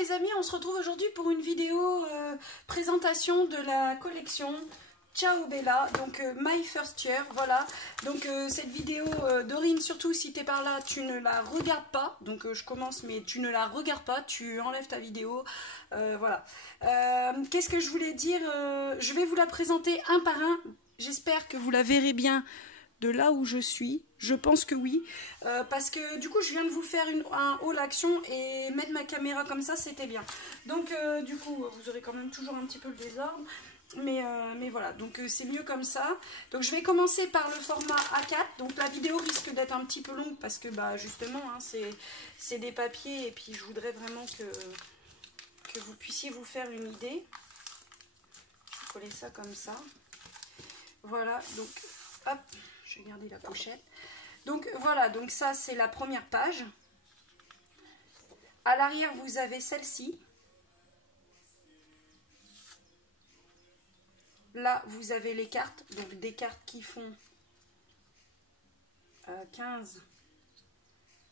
les amis, on se retrouve aujourd'hui pour une vidéo présentation de la collection Ciao Bella, donc My First Year, voilà. Donc cette vidéo, Dorine, surtout si tu es par là, tu ne la regardes pas. Donc je commence, mais tu ne la regardes pas, tu enlèves ta vidéo, voilà. Qu'est-ce que je voulais dire? Je vais vous la présenter un par un, j'espère que vous la verrez bien de là où je suis. Je pense que oui, parce que du coup je viens de vous faire un haul action et mettre ma caméra comme ça c'était bien. Donc du coup vous aurez quand même toujours un petit peu le désordre, mais voilà, donc c'est mieux comme ça. Donc je vais commencer par le format A4, donc la vidéo risque d'être un petit peu longue parce que bah justement hein, c'est des papiers et puis je voudrais vraiment que vous puissiez vous faire une idée. Je vais coller ça comme ça, voilà. Donc hop, je vais garder la pochette. Donc voilà, donc ça c'est la première page. À l'arrière vous avez celle-ci. Là vous avez les cartes, donc des cartes qui font 15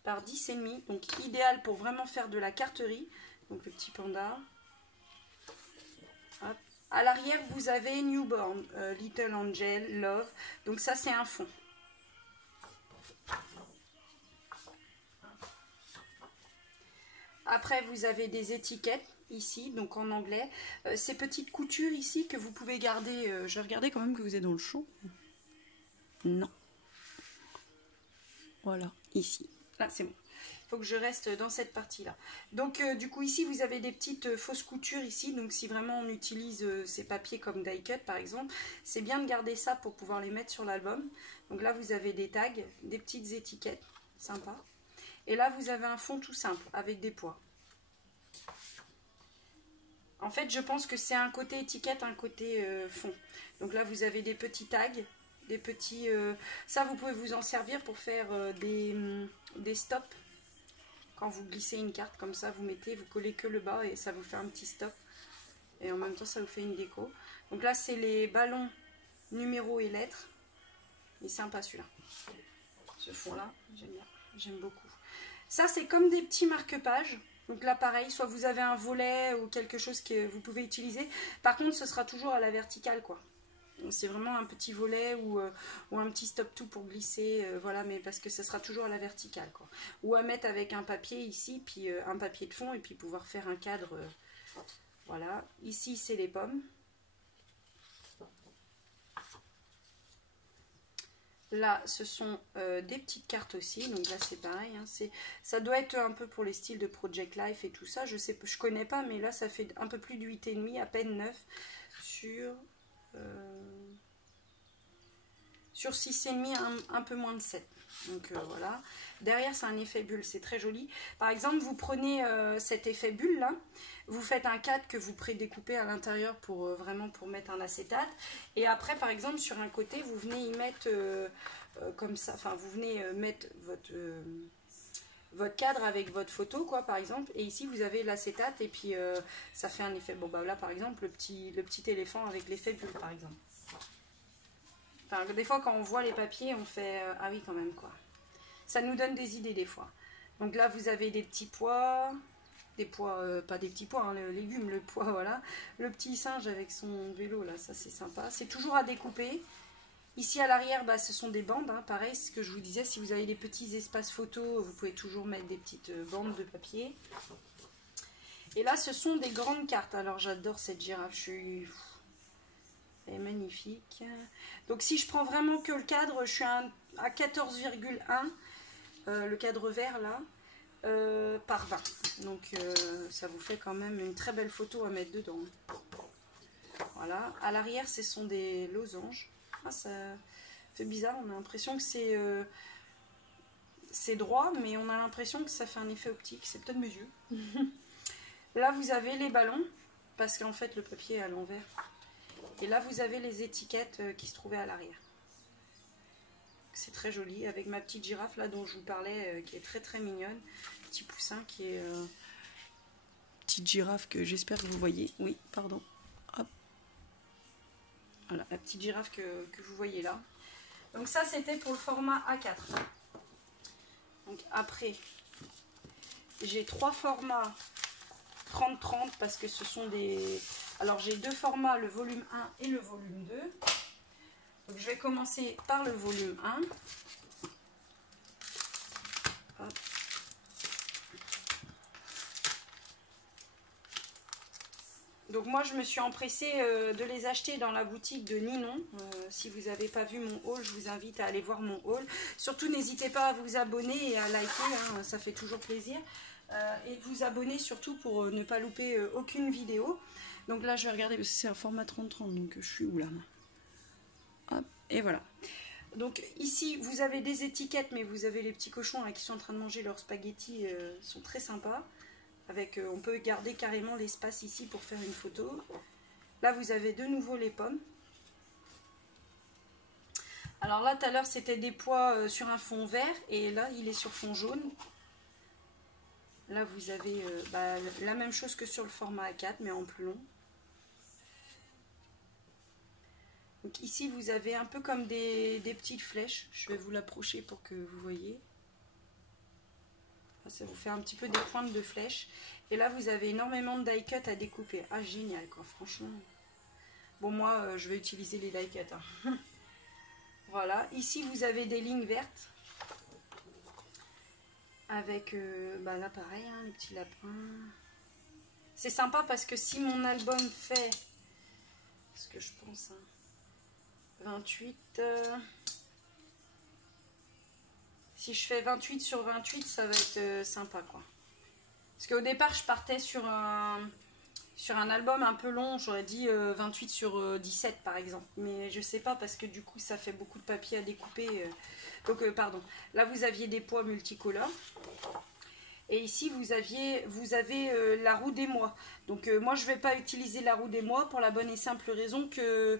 par 10,5, donc idéal pour vraiment faire de la carterie. Donc le petit panda. Hop. À l'arrière vous avez Newborn, Little Angel, Love, donc ça c'est un fond. Après, vous avez des étiquettes ici, donc en anglais. Ces petites coutures ici que vous pouvez garder. Je vais regarder quand même que vous êtes dans le chaud. Non. Voilà, ici. Là, c'est bon. Il faut que je reste dans cette partie-là. Donc, du coup, ici, vous avez des petites fausses coutures ici. Donc, si vraiment on utilise ces papiers comme die cut, par exemple, c'est bien de garder ça pour pouvoir les mettre sur l'album. Donc là, vous avez des tags, des petites étiquettes. Sympa. Et là, vous avez un fond tout simple, avec des poids. En fait, je pense que c'est un côté étiquette, un côté fond. Donc là, vous avez des petits tags, des petits... ça, vous pouvez vous en servir pour faire des stops. Quand vous glissez une carte comme ça, vous mettez, vous collez que le bas et ça vous fait un petit stop. Et en même temps, ça vous fait une déco. Donc là, c'est les ballons, numéros et lettres. Il est sympa celui-là. Ce fond-là, j'aime bien, j'aime beaucoup. Ça, c'est comme des petits marque-pages. Donc là, pareil, soit vous avez un volet ou quelque chose que vous pouvez utiliser. Par contre, ce sera toujours à la verticale, quoi. C'est vraiment un petit volet ou un petit stop-tout pour glisser, voilà, mais parce que ce sera toujours à la verticale, quoi. Ou à mettre avec un papier ici, puis un papier de fond, et puis pouvoir faire un cadre, voilà. Ici, c'est les pommes. Là, ce sont des petites cartes aussi, donc là c'est pareil, hein, ça doit être un peu pour les styles de Project Life et tout ça, je connais pas, mais là ça fait un peu plus de 8,5, à peine 9, sur 6,5, un peu moins de 7. Donc voilà, derrière c'est un effet bulle, c'est très joli. Par exemple, vous prenez cet effet bulle là, vous faites un cadre que vous prédécoupez à l'intérieur pour vraiment pour mettre un acétate. Et après, par exemple, sur un côté, vous venez y mettre comme ça, enfin vous venez mettre votre cadre avec votre photo, quoi, par exemple. Et ici, vous avez l'acétate et puis ça fait un effet. Bon, bah là, par exemple, le petit éléphant avec l'effet bulle, par exemple. Enfin, des fois, quand on voit les papiers, on fait ah oui, quand même, quoi. Ça nous donne des idées, des fois. Donc là, vous avez des petits pois. Des pois, pas des petits pois, hein, le légume, le pois, voilà. Le petit singe avec son vélo, là, ça, c'est sympa. C'est toujours à découper. Ici, à l'arrière, bah, ce sont des bandes, hein, pareil, ce que je vous disais. Si vous avez des petits espaces photos, vous pouvez toujours mettre des petites bandes de papier. Et là, ce sont des grandes cartes. Alors, j'adore cette girafe. Elle est magnifique. Donc si je prends vraiment que le cadre, je suis à 14,1, le cadre vert là, par 20. Donc ça vous fait quand même une très belle photo à mettre dedans. Voilà. À l'arrière, ce sont des losanges. Ah, ça fait bizarre, on a l'impression que c'est droit, mais on a l'impression que ça fait un effet optique. C'est peut-être mes yeux. Là, vous avez les ballons, parce qu'en fait, le papier est à l'envers. Et là, vous avez les étiquettes qui se trouvaient à l'arrière. C'est très joli, avec ma petite girafe là dont je vous parlais, qui est très très mignonne. Petit poussin qui est... petite girafe que j'espère que vous voyez. Oui, pardon. Hop. Voilà, la petite girafe que vous voyez là. Donc ça, c'était pour le format A4. Donc après, j'ai 3 formats 30-30 parce que ce sont des... Alors j'ai deux formats, le volume 1 et le volume 2. Donc je vais commencer par le volume 1. Hop. Donc moi je me suis empressée de les acheter dans la boutique de Ninon. Si vous n'avez pas vu mon haul, je vous invite à aller voir mon haul. Surtout n'hésitez pas à vous abonner et à liker, hein, ça fait toujours plaisir. Et de vous abonner surtout pour ne pas louper aucune vidéo. Donc là je vais regarder, parce que c'est un format 30-30, donc je suis où là? Hop, et voilà. Donc ici vous avez des étiquettes, mais vous avez les petits cochons là, qui sont en train de manger leurs spaghettis, sont très sympas. Avec, on peut garder carrément l'espace ici pour faire une photo. Là vous avez de nouveau les pommes. Alors là tout à l'heure c'était des pois sur un fond vert, et là il est sur fond jaune. Là vous avez la même chose que sur le format A4 mais en plus long. Donc ici vous avez un peu comme des petites flèches. Je vais vous l'approcher pour que vous voyez. Ça vous fait un petit peu des pointes de flèches. Et là vous avez énormément de die cut à découper. Ah génial quoi, franchement. Bon moi je vais utiliser les die cut. Hein. Voilà, ici vous avez des lignes vertes. Avec là pareil, hein, les petits lapins. C'est sympa parce que si mon album fait, ce que je pense, hein, 28... si je fais 28 sur 28, ça va être sympa quoi. Parce qu'au départ, je partais sur un album un peu long, j'aurais dit 28 sur 17 par exemple. Mais je sais pas parce que du coup, ça fait beaucoup de papier à découper. Donc, pardon. Là, vous aviez des pois multicolores. Et ici, vous avez la roue des mois. Donc, moi, je ne vais pas utiliser la roue des mois pour la bonne et simple raison que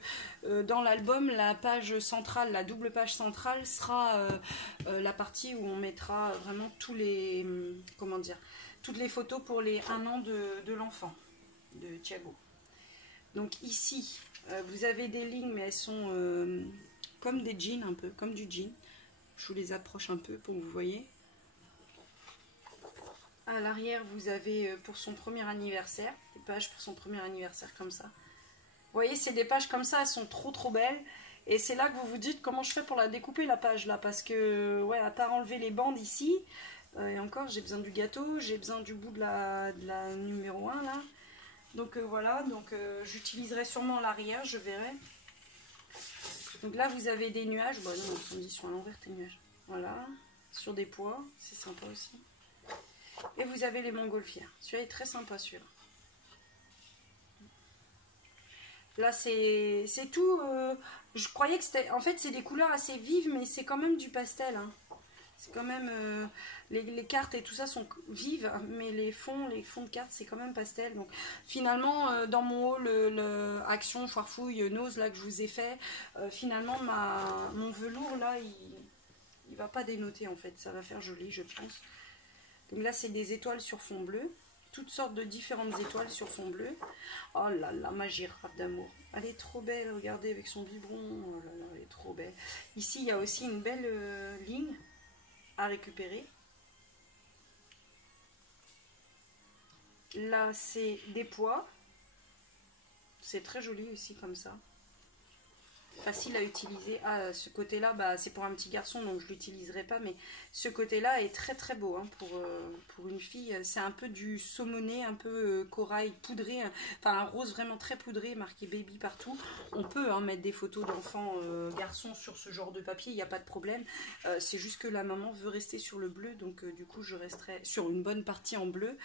dans l'album, la page centrale, la double page centrale sera la partie où on mettra vraiment tous les, comment dire, toutes les photos pour les 1 an de l'enfant, de Thiago. Donc ici, vous avez des lignes, mais elles sont comme des jeans, un peu, comme du jean. Je vous les approche un peu pour que vous voyez. À l'arrière, vous avez pour son premier anniversaire, des pages pour son premier anniversaire comme ça. Vous voyez, c'est des pages comme ça, elles sont trop belles. Et c'est là que vous vous dites comment je fais pour la découper la page là. Parce que, ouais, à part enlever les bandes ici, et encore, j'ai besoin du gâteau, j'ai besoin du bout de la numéro 1 là. Donc voilà, donc j'utiliserai sûrement l'arrière, je verrai. Donc là, vous avez des nuages. Bon, non, ils sont à l'envers tes nuages. Voilà, sur des pois, c'est sympa aussi. Et vous avez les montgolfières. Celui-là est très sympa, celui-là. Là, c'est tout. Je croyais que c'était... En fait, c'est des couleurs assez vives, mais c'est quand même du pastel. Hein. C'est quand même... les cartes et tout ça sont vives, mais les fonds de cartes, c'est quand même pastel. Donc, finalement, dans mon haul, le Action, Foirefouille, Nose, là, que je vous ai fait, finalement, mon velours, là, il va pas dénoter, en fait. Ça va faire joli, je pense. Donc là, c'est des étoiles sur fond bleu. Toutes sortes de différentes étoiles sur fond bleu. Oh là là, ma girafe d'amour. Elle est trop belle, regardez, avec son biberon. Oh là là, elle est trop belle. Ici, il y a aussi une belle ligne à récupérer. Là, c'est des pois. C'est très joli aussi, comme ça. Facile à utiliser. Ah, ce côté-là, bah, c'est pour un petit garçon, donc je ne l'utiliserai pas. Mais ce côté-là est très beau hein, pour une fille. C'est un peu du saumoné, un peu corail poudré. Enfin, un rose vraiment très poudré, marqué baby partout. On peut hein, mettre des photos d'enfants garçons sur ce genre de papier, il n'y a pas de problème. C'est juste que la maman veut rester sur le bleu, donc du coup, je resterai sur une bonne partie en bleu.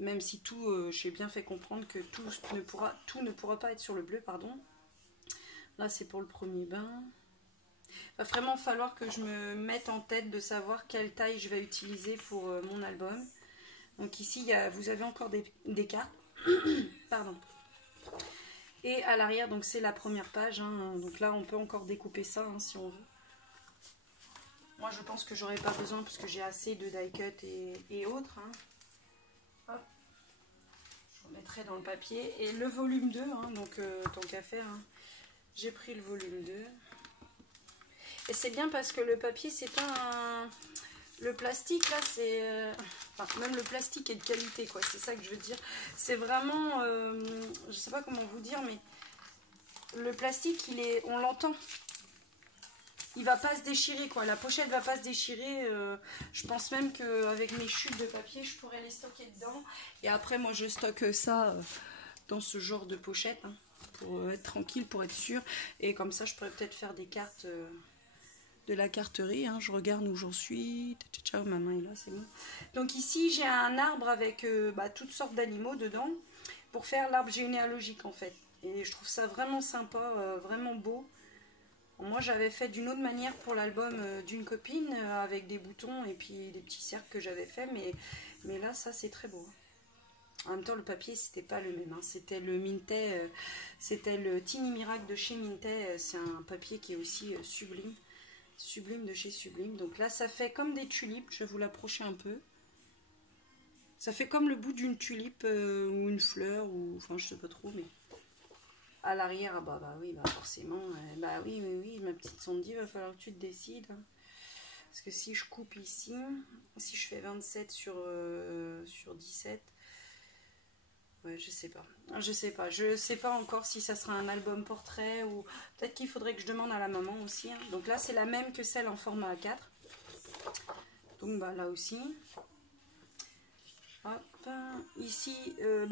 Même si tout, j'ai bien fait comprendre que tout ne pourra pas être sur le bleu, pardon. Là, c'est pour le premier bain. Il va vraiment falloir que je me mette en tête de savoir quelle taille je vais utiliser pour mon album. Donc ici, vous avez encore des cartes. Pardon. Et à l'arrière, donc c'est la première page. Hein. Donc là, on peut encore découper ça hein, si on veut. Moi, je pense que j'aurai pas besoin parce que j'ai assez de die cut et autres. Hein. Hop. Je remettrai dans le papier. Et le volume 2, hein, donc tant qu'à faire... Hein. J'ai pris le volume 2. Et c'est bien parce que le papier, c'est pas un... Le plastique, là, c'est... Enfin, même le plastique est de qualité, quoi. C'est ça que je veux dire. C'est vraiment... je sais pas comment vous dire, mais... Le plastique, on l'entend. Il va pas se déchirer, quoi. La pochette va pas se déchirer. Je pense même qu'avec mes chutes de papier, je pourrais les stocker dedans. Et après, moi, je stocke ça dans ce genre de pochette, hein, pour être tranquille, pour être sûr. Et comme ça, je pourrais peut-être faire des cartes de la carterie. Hein. Je regarde où j'en suis. Ciao, ma main est là, c'est bon. Donc ici, j'ai un arbre avec toutes sortes d'animaux dedans pour faire l'arbre généalogique, en fait. Et je trouve ça vraiment sympa, vraiment beau. Moi, j'avais fait d'une autre manière pour l'album d'une copine, avec des boutons et puis des petits cercles que j'avais fait. Mais là, ça, c'est très beau. En même temps, le papier, c'était pas le même. Hein. C'était le Mintet, c'était le Tiny Miracle de chez Mintet. C'est un papier qui est aussi sublime. Sublime de chez Sublime. Donc là, ça fait comme des tulipes. Je vais vous l'approcher un peu. Ça fait comme le bout d'une tulipe ou une fleur, ou enfin, je sais pas trop, mais... À l'arrière, bah oui, forcément, bah oui, ma petite Sandy, il va falloir que tu te décides. Hein. Parce que si je coupe ici, si je fais 27 sur 17, ouais, je sais pas. Je sais pas encore si ça sera un album portrait ou peut-être qu'il faudrait que je demande à la maman aussi. Hein. Donc là, c'est la même que celle en format A4. Donc bah là aussi. Hop, ici,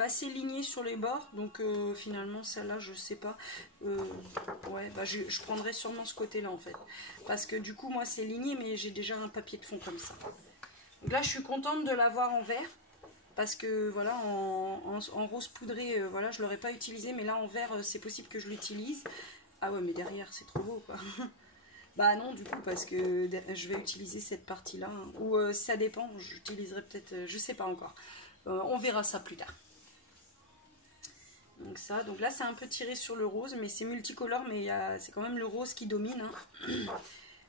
c'est ligné sur les bords, donc finalement celle-là, je sais pas. Ouais, je prendrai sûrement ce côté-là en fait, parce que du coup moi c'est ligné, mais j'ai déjà un papier de fond comme ça. Donc là, je suis contente de l'avoir en vert, parce que voilà, en rose poudré, voilà, je l'aurais pas utilisé, mais là en vert, c'est possible que je l'utilise. Ah ouais, mais derrière, c'est trop beau quoi. Bah non, du coup, parce que je vais utiliser cette partie-là. Hein. Ou ça dépend, j'utiliserai peut-être, je sais pas encore. On verra ça plus tard. Donc ça, donc là c'est un peu tiré sur le rose, mais c'est multicolore, mais c'est quand même le rose qui domine. Hein.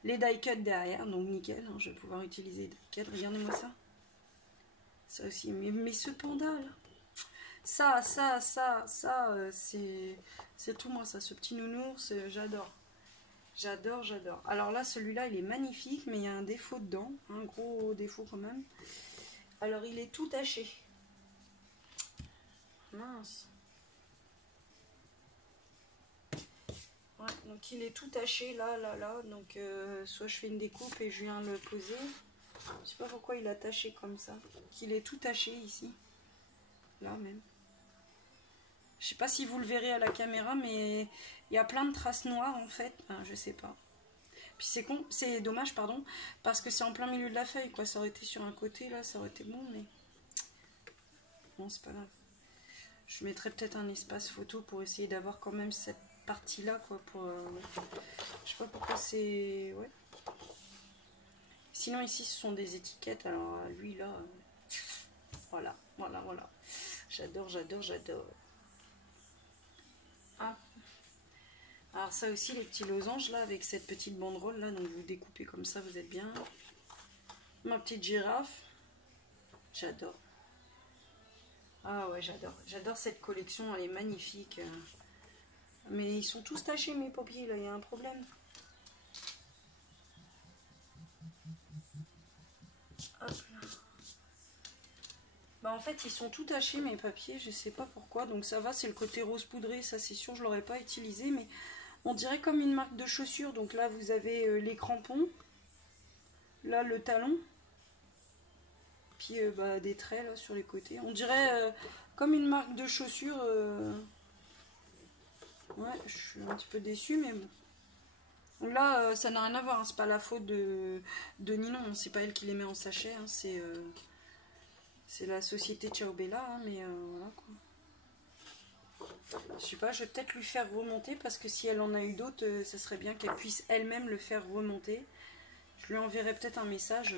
Les die cut derrière, donc nickel, hein, je vais pouvoir utiliser les die cut. Regardez-moi ça. Ça aussi, mais ce panda là. Ça, c'est tout moi, ça, ce petit nounours, j'adore. J'adore. Alors là, celui-là, il est magnifique, mais il y a un défaut dedans. Un gros défaut quand même. Alors, il est tout taché. Mince. Ouais, donc il est tout taché, là. Donc, soit je fais une découpe et je viens le poser. Je sais pas pourquoi il a taché comme ça. Qu'il est tout taché ici. Là même. Je sais pas si vous le verrez à la caméra, mais il y a plein de traces noires en fait. Enfin, je sais pas. Puis c'est dommage, pardon, parce que c'est en plein milieu de la feuille, quoi. Ça aurait été sur un côté, là, ça aurait été bon, mais... Bon, c'est pas grave. Je mettrai peut-être un espace photo pour essayer d'avoir quand même cette partie-là, quoi, pour... Je sais pas pourquoi c'est... Ouais. Sinon, ici, ce sont des étiquettes, alors lui, là... Voilà. J'adore. Ah. Alors ça aussi, les petits losanges là, avec cette petite banderole là, donc vous découpez comme ça, vous êtes bien. Ma petite girafe, j'adore. Ah ouais, j'adore cette collection, elle est magnifique. Mais ils sont tous tachés mes papiers là, il y a un problème. Hop là. Bah en fait ils sont tout tachés mes papiers, je sais pas pourquoi, donc ça va, c'est le côté rose poudré, ça c'est sûr, je l'aurais pas utilisé, mais... On dirait comme une marque de chaussures. Donc là, vous avez les crampons. Là, le talon. Puis des traits là sur les côtés. On dirait comme une marque de chaussures. Ouais, je suis un petit peu déçue, mais bon. Donc là, ça n'a rien à voir. Hein. C'est pas la faute de Ninon. C'est pas elle qui les met en sachet. Hein. C'est la société Ciao Bella. Hein, mais voilà quoi. Je sais pas, je vais peut-être lui faire remonter parce que si elle en a eu d'autres, ça serait bien qu'elle puisse elle-même le faire remonter. Je lui enverrai peut-être un message.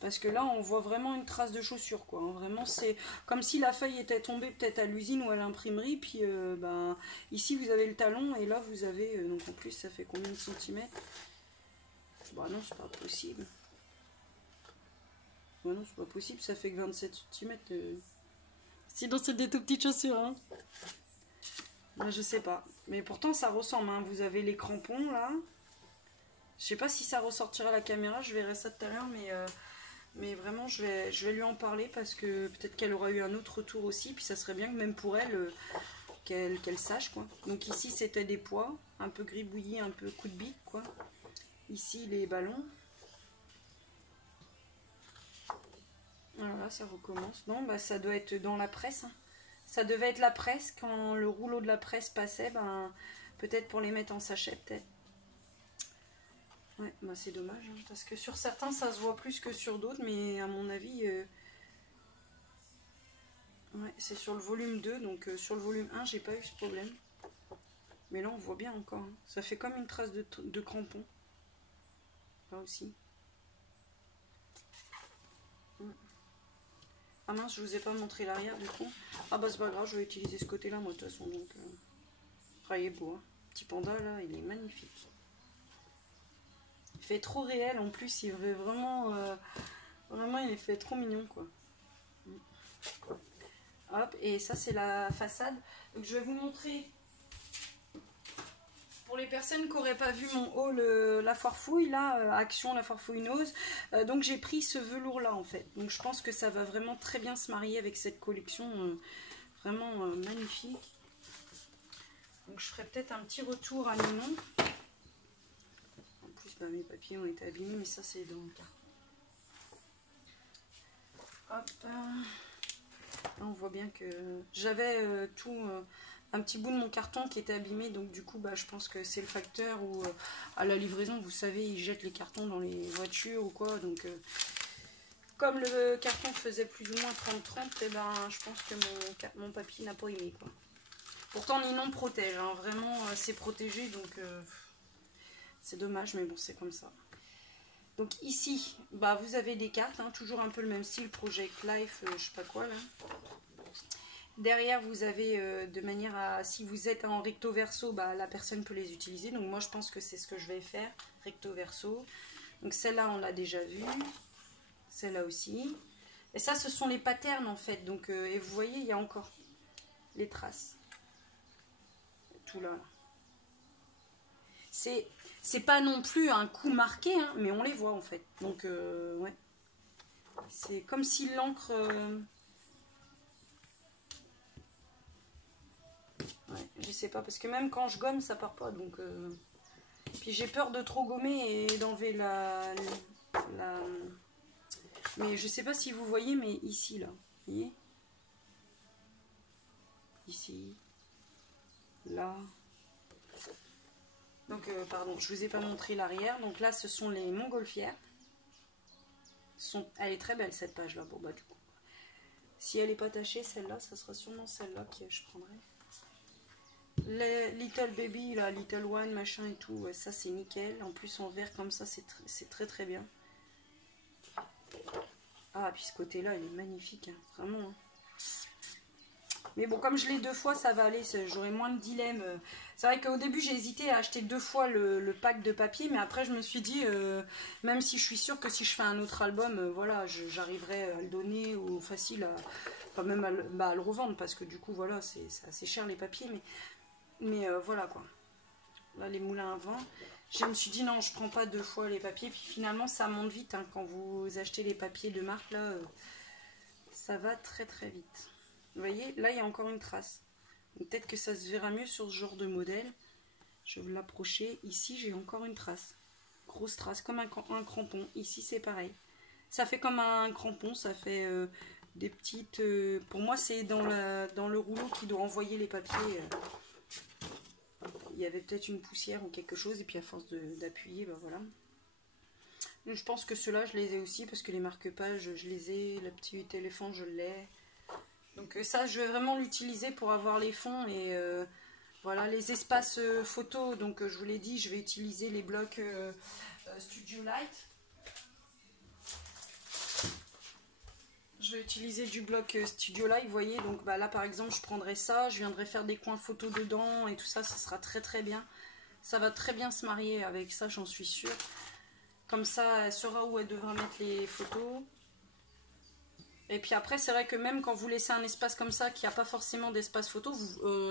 Parce que là, on voit vraiment une trace de chaussure, quoi. Vraiment, c'est comme si la feuille était tombée peut-être à l'usine ou à l'imprimerie. Puis, ici, vous avez le talon et là, vous avez... donc, en plus, ça fait combien de centimètres? Bah non, c'est pas possible. Bah non, c'est pas possible, ça fait que 27 centimètres. Sinon, c'est des tout petites chaussures, hein. Là, je sais pas. Mais pourtant, ça ressemble, hein. Vous avez les crampons, là. Je sais pas si ça ressortira à la caméra, je verrai ça tout à l'heure, mais Mais vraiment, je vais lui en parler parce que peut-être qu'elle aura eu un autre retour aussi. Puis ça serait bien que même pour elle, qu'elle sache, quoi. Donc ici, c'était des pois, un peu gribouillis, un peu coup de bique, quoi. Ici, les ballons. Voilà, ça recommence. Non, bah ça doit être dans la presse. Hein. Ça devait être la presse. Quand le rouleau de la presse passait, ben, peut-être pour les mettre en sachet, peut-être. Ouais, bah c'est dommage. Hein, parce que sur certains, ça se voit plus que sur d'autres. Mais à mon avis, ouais, c'est sur le volume 2. Donc sur le volume 1, j'ai pas eu ce problème. Mais là, on voit bien encore. Hein. Ça fait comme une trace de crampon. Là aussi. Ah mince, je vous ai pas montré l'arrière du coup. Ah bah c'est pas grave, je vais utiliser ce côté là moi de toute façon. Donc, il est beau. Hein. Petit panda là, il est magnifique. Il fait trop réel en plus, il veut vraiment... vraiment il est fait trop mignon quoi. Hop, et ça c'est la façade. Donc je vais vous montrer... Pour les personnes qui n'auraient pas vu mon haul La Foire Fouille, là, Action La Foire Fouille-Nose, donc j'ai pris ce velours là en fait. Donc je pense que ça va vraiment très bien se marier avec cette collection, vraiment magnifique. Donc je ferai peut-être un petit retour à Ninon. En plus, bah, mes papiers ont été abîmés, mais ça c'est dans le cas. Hop, là on voit bien que j'avais tout... un petit bout de mon carton qui était abîmé, donc du coup bah, je pense que c'est le facteur où à la livraison, vous savez, ils jettent les cartons dans les voitures ou quoi, donc comme le carton faisait plus ou moins 30-30, et ben je pense que mon papier n'a pas aimé quoi. Pourtant Ninon protège, hein, vraiment c'est protégé, donc c'est dommage, mais bon c'est comme ça. Donc ici, bah, vous avez des cartes, hein, toujours un peu le même style, Project Life, je sais pas quoi là. Derrière, vous avez de manière à, si vous êtes en recto verso, bah, la personne peut les utiliser. Donc moi, je pense que c'est ce que je vais faire, recto verso. Donc celle-là, on l'a déjà vue. Celle-là aussi. Et ça, ce sont les patterns en fait. Donc, et vous voyez, il y a encore les traces. Tout là. C'est pas non plus un coup marqué, hein, mais on les voit en fait. Donc, ouais. C'est comme si l'encre... Ouais, je sais pas, parce que même quand je gomme, ça part pas, donc... Puis j'ai peur de trop gommer et d'enlever la... Mais je sais pas si vous voyez, mais ici, là, vous voyez? Ici, là... Donc, pardon, je vous ai pas montré l'arrière. Donc là, ce sont les montgolfières. Elle est très belle, cette page-là. Bon, bah, du coup, si elle n'est pas tachée, celle-là, ça sera sûrement celle-là que je prendrai. Les Little Baby, là, Little One, machin et tout, ouais, ça c'est nickel. En plus en vert comme ça, c'est très très bien. Ah, puis ce côté-là, il est magnifique, hein, vraiment. Hein. Mais bon, comme je l'ai 2 fois, ça va aller, j'aurai moins de dilemme. C'est vrai qu'au début, j'ai hésité à acheter 2 fois le pack de papier, mais après, je me suis dit, même si je suis sûre que si je fais un autre album, voilà, j'arriverai à le donner ou facile à... Enfin, même à le revendre, parce que du coup, voilà, c'est assez cher les papiers, mais voilà quoi. Là, les moulins à vent. Je me suis dit non, je prends pas 2 fois les papiers. Puis finalement, ça monte vite. Hein, quand vous achetez les papiers de marque, là, ça va très très vite. Vous voyez, là, il y a encore une trace. Peut-être que ça se verra mieux sur ce genre de modèle. Je vais l'approcher. Ici, j'ai encore une trace. Grosse trace, comme un crampon. Ici, c'est pareil. Ça fait comme un crampon. Ça fait des petites... pour moi, c'est dans le rouleau qui doit envoyer les papiers... Il y avait peut-être une poussière ou quelque chose, et puis à force d'appuyer, ben voilà. Donc, je pense que ceux-là, je les ai aussi, parce que les marque-pages, je les ai. Le petit éléphant, je l'ai. Donc ça, je vais vraiment l'utiliser pour avoir les fonds. Et voilà, les espaces photos, donc je vous l'ai dit, je vais utiliser les blocs Studio Light. Je vais utiliser du bloc Studio Light, vous voyez, donc bah, là par exemple je prendrai ça, je viendrai faire des coins photos dedans et tout ça, ça sera très très bien. Ça va très bien se marier avec ça, j'en suis sûre. Comme ça, elle saura où elle devra mettre les photos. Et puis après, c'est vrai que même quand vous laissez un espace comme ça, qu'il n'y a pas forcément d'espace photo,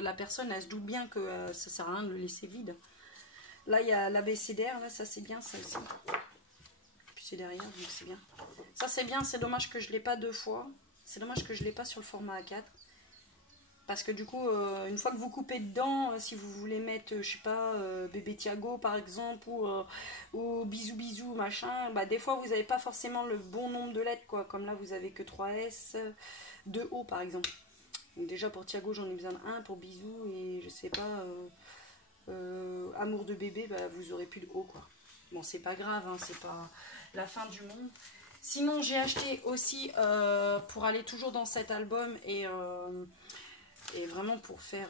la personne, elle se doute bien que ça sert à rien de le laisser vide. Là, il y a l'abécédaire, là, ça c'est bien, ça aussi. c'est derrière, donc c'est bien. Ça c'est bien, c'est dommage que je l'ai pas 2 fois. C'est dommage que je l'ai pas sur le format A4. Parce que du coup, une fois que vous coupez dedans, si vous voulez mettre, je sais pas, bébé Thiago par exemple, ou bisous bisous machin, bah des fois vous n'avez pas forcément le bon nombre de lettres, quoi. Comme là, vous avez que 3 S, 2 O par exemple. Donc déjà pour Thiago, j'en ai besoin d'un, pour bisous, et je sais pas, amour de bébé, bah vous aurez plus de O, quoi. Bon, c'est pas grave, hein, c'est pas la fin du monde. Sinon, j'ai acheté aussi, pour aller toujours dans cet album, et vraiment pour faire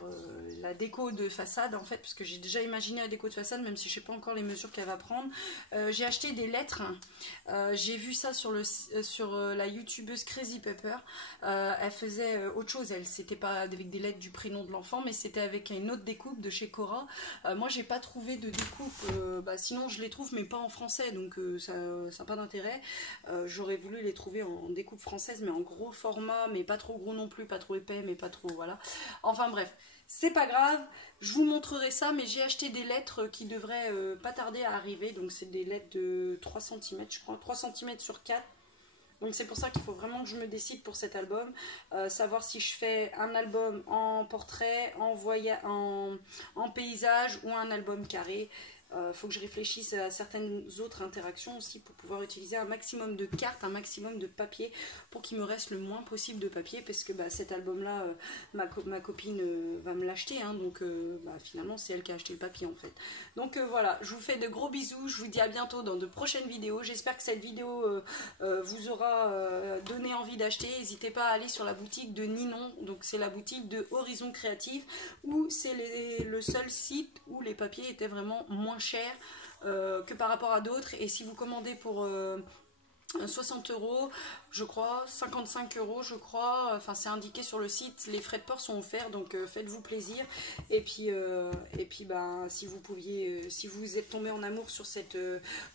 la déco de façade en fait, parce que j'ai déjà imaginé la déco de façade, même si je sais pas encore les mesures qu'elle va prendre. J'ai acheté des lettres, j'ai vu ça sur la youtubeuse Crazy Pepper. Elle faisait autre chose, c'était pas avec des lettres du prénom de l'enfant, mais c'était avec une autre découpe de chez Cora. Moi j'ai pas trouvé de découpe, sinon je les trouve mais pas en français, donc ça n'a pas d'intérêt. J'aurais voulu les trouver en découpe française, mais en gros format, mais pas trop gros non plus, pas trop épais, mais pas trop, voilà. Enfin bref, c'est pas grave, je vous montrerai ça, mais j'ai acheté des lettres qui devraient pas tarder à arriver. Donc c'est des lettres de 3 cm, je crois, 3 cm sur 4. Donc c'est pour ça qu'il faut vraiment que je me décide pour cet album. Savoir si je fais un album en portrait, en paysage, ou un album carré. Faut que je réfléchisse à certaines autres interactions aussi pour pouvoir utiliser un maximum de cartes, un maximum de papier, pour qu'il me reste le moins possible de papier, parce que cet album là ma copine va me l'acheter, hein, donc finalement c'est elle qui a acheté le papier en fait. Donc voilà, je vous fais de gros bisous, je vous dis à bientôt dans de prochaines vidéos. J'espère que cette vidéo vous aura donné envie d'acheter. N'hésitez pas à aller sur la boutique de Ninon, donc c'est la boutique de Horizon Créatif, où c'est le seul site où les papiers étaient vraiment moins cher que par rapport à d'autres. Et si vous commandez pour 60 €, je crois, 55 € je crois, enfin c'est indiqué sur le site, les frais de port sont offerts, donc faites-vous plaisir. Et puis si vous pouviez, si vous êtes tombé en amour sur cette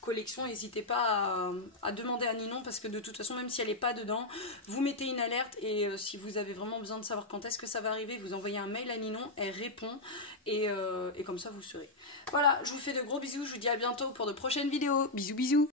collection, n'hésitez pas à demander à Ninon, parce que de toute façon, même si elle n'est pas dedans, vous mettez une alerte, et si vous avez vraiment besoin de savoir quand est-ce que ça va arriver, vous envoyez un mail à Ninon, elle répond, et comme ça vous saurez. Voilà, je vous fais de gros bisous, je vous dis à bientôt pour de prochaines vidéos. Bisous bisous.